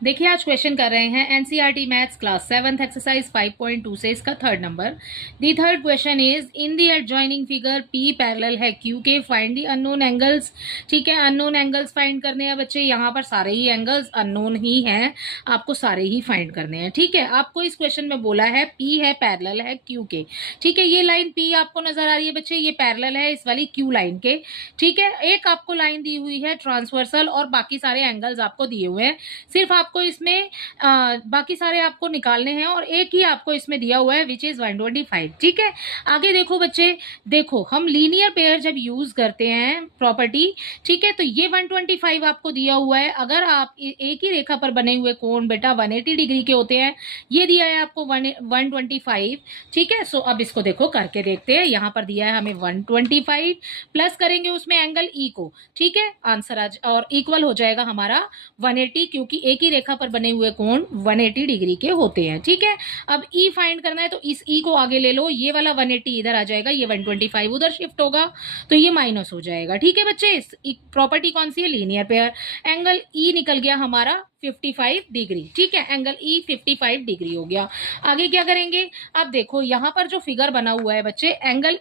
देखिए आज क्वेश्चन कर रहे हैं NCERT maths class 7th exercise 5.2 से इसका third number. The third question is in the adjoining figure P parallel है क्यू के, फाइंड दी अननोन एंगल्स। ठीक है, अननोन एंगल्स फाइंड करने हैं बच्चे। यहाँ पर सारे ही एंगल्स अननोन ही हैं, आपको सारे ही फाइंड करने हैं। ठीक है, आपको इस क्वेश्चन में बोला है पी है पैरेलल है क्यू के। ठीक है, ये लाइन पी आपको नजर आ रही है बच्चे, ये पैरेलल है इस वाली क्यू लाइन के। ठीक है, एक आपको लाइन दी हुई है ट्रांसवर्सल और बाकी सारे एंगल्स आपको दिए हुए हैं। सिर्फ आपको इसमें बाकी सारे आपको निकालने हैं और एक ही आपको इसमें दिया हुआ है विच इज 125। ठीक है, आगे देखो बच्चे, देखो हम लीनियर पेयर जब यूज करते हैं प्रॉपर्टी, ठीक है, तो ये 125 आपको दिया हुआ है। अगर आप एक ही रेखा पर बने हुए कोण बेटा 180 डिग्री के होते हैं, ये दिया है आपको 125। ठीक है, सो अब इसको देखो करके देखते हैं। यहां पर दिया है हमें 125, प्लस करेंगे उसमें एंगल ई को। ठीक है, आंसर आज और इक्वल हो जाएगा हमारा 180, क्योंकि एक ही रेखा पर बने हुए कोण 180 डिग्री के होते हैं। ठीक है, अब ई फाइंड करना है तो इस ई को आगे ले लो, ये वाला 180 इधर आ जाएगा, ये 125 उधर शिफ्ट होगा तो ये माइनस हो जाएगा। ठीक है बच्चे, प्रॉपर्टी कौन सी है, लीनियर पेयर। एंगल ई निकल गया हमारा 55 डिग्री। ठीक है, एंगल ई 55 डिग्री हो गया। आगे क्या करेंगे, अब देखो यहां पर जो फिगर बना हुआ है बच्चे, एंगल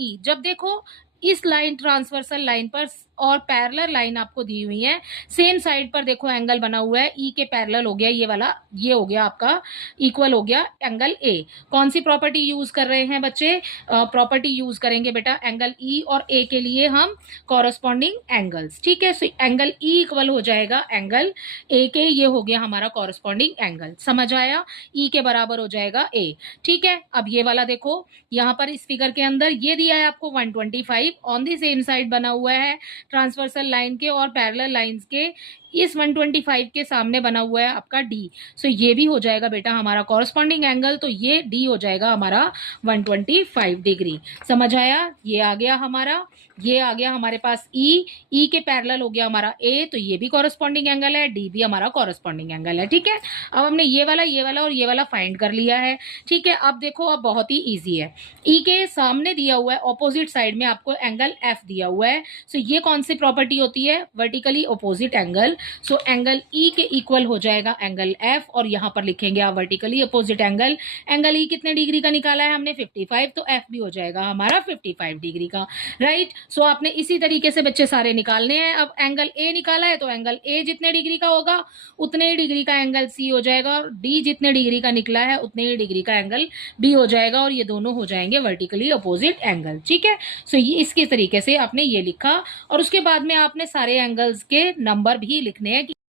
ई जब देखो इस लाइन ट्रांसवर्सल लाइन पर और पैरेलल लाइन आपको दी हुई है, सेम साइड पर देखो एंगल बना हुआ है, ई के पैरेलल हो गया ये वाला, ये हो गया आपका इक्वल हो गया एंगल ए। कौन सी प्रॉपर्टी यूज कर रहे हैं बच्चे, प्रॉपर्टी यूज करेंगे बेटा एंगल ई और ए के लिए हम कॉरस्पॉन्डिंग एंगल्स। ठीक है, सो एंगल ई इक्वल हो जाएगा एंगल ए के, ये हो गया हमारा कॉरस्पॉन्डिंग एंगल। समझ आया, ई के बराबर हो जाएगा ए। ठीक है, अब ये वाला देखो, यहां पर इस फिगर के अंदर ये दिया है आपको 125, ऑन दी सेम साइड बना हुआ है ट्रांसवर्सल लाइन के और पैरेलल लाइंस के, इस 125 के सामने बना हुआ है आपका डी। सो ये भी हो जाएगा बेटा हमारा कॉरस्पॉन्डिंग एंगल, तो ये डी हो जाएगा हमारा 125 डिग्री। समझ आया, ये आ गया हमारा, ये आ गया हमारे पास ई के पैरेलल हो गया हमारा ए, तो ये भी कॉरस्पॉन्डिंग एंगल है, डी भी हमारा कॉरस्पॉन्डिंग एंगल है। ठीक है, अब हमने ये वाला और ये वाला फाइंड कर लिया है। ठीक है, अब देखो अब बहुत ही ईजी है। ई के सामने दिया हुआ है ऑपोजिट साइड में आपको एंगल एफ दिया हुआ है। सो ये कौन सी प्रॉपर्टी होती है, vertically opposite angle. So angle E के इक्वल हो जाएगा एंगल एफ, और यहां पर लिखेंगे आप vertically opposite angle. Angle E कितने डिग्री का निकाला है हमने 55, तो एफ भी हो जाएगा हमारा 55 डिग्री का। राइट, सो आपने इसी तरीके से बच्चे सारे निकालने हैं। अब एंगल ए निकाला है तो एंगल ए जितने डिग्री का होगा उतने ही डिग्री का एंगल सी हो जाएगा, और डी जितने डिग्री का निकला है उतने ही डिग्री का एंगल बी हो जाएगा, और ये दोनों हो जाएंगे वर्टिकली अपोजिट एंगल। ठीक है, सो ये इसके तरीके से आपने ये लिखा, और उसके बाद में आपने सारे एंगल्स के नंबर भी लिखने हैं।